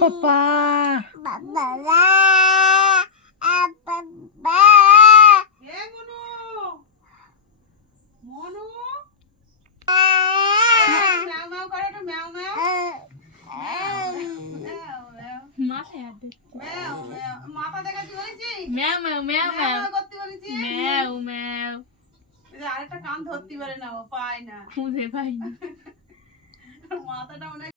পাপা মাথা দেখাচ্ছি বলেছি ম্যাও ম্যাও ম্যাও ম্যাও করতে বলেছি ম্যাও ম্যাও আরেকটা কান ধরতে পারে না ও পায় না খুঁজে পাইনি মাথাটা মনে হয়